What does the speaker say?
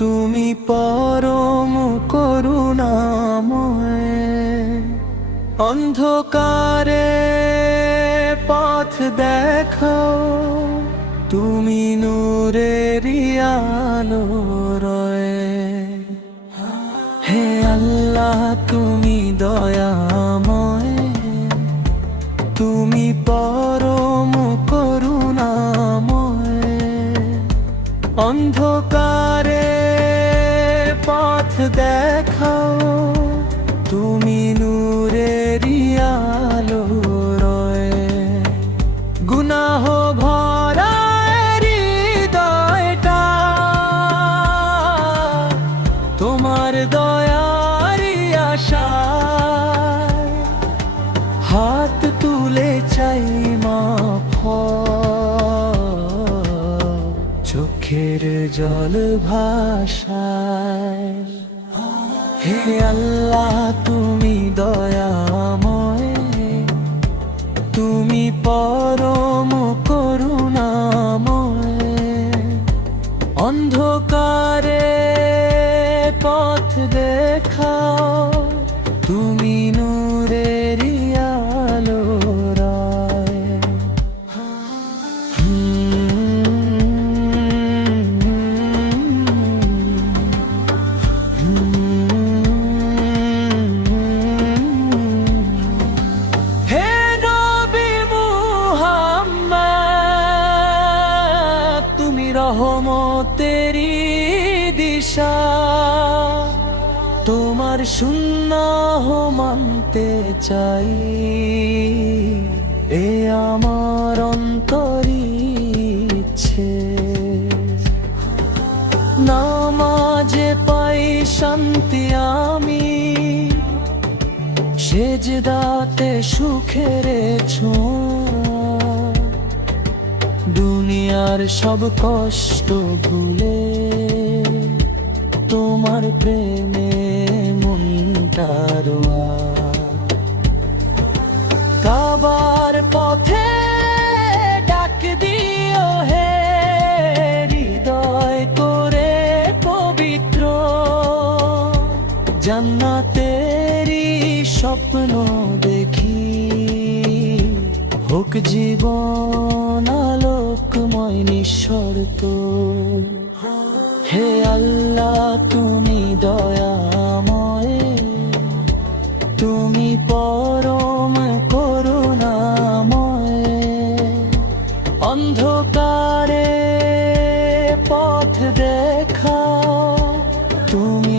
তুমি পরম করুণাময়, অন্ধকারে পথ দেখাও, তুমি নূরের আলো রয়। হে আল্লাহ তুমি দয়াময়, তুমি পরম করুণাময়, অন্ধকারে পথ দেখাও, তুমি নূরের আলো রয়। গুনাহ ভরা হৃদয়টা তোমার দয়ার আশায়, হাত তুলে চাই মাফ, চোখের জল ভাষায়। হে আল্লাহ তুমি দয়াময়, তুমি পরম করুণাময়, অন্ধকারে পথ দেখাও, তুমি নূরের আলো রয়। হে নবী মুহাম্মদ, তুমি রহমতেরি দিশা, তোমার সুন্নাহ মানতে চাই, এ আমার অন্তরি ইচ্ছে। নামাজে পাই শান্তি আমি, সেজদাতে সুখের ছোঁয়া, দুনিয়ার সব কষ্ট ভুলে তোমার প্রেমে মনটা রোয়া। কাবার পথে ডাক দিও হে হৃদয় করে পবিত্র, জান্নাতেরি স্বপ্ন দেখি, হোক জীবন আলোকময় নিঃশর্ত। হে আল্লাহ তুমি দয়াময়, তুমি পরম করুণাময়, অন্ধকারে পথ দেখাও, তুমি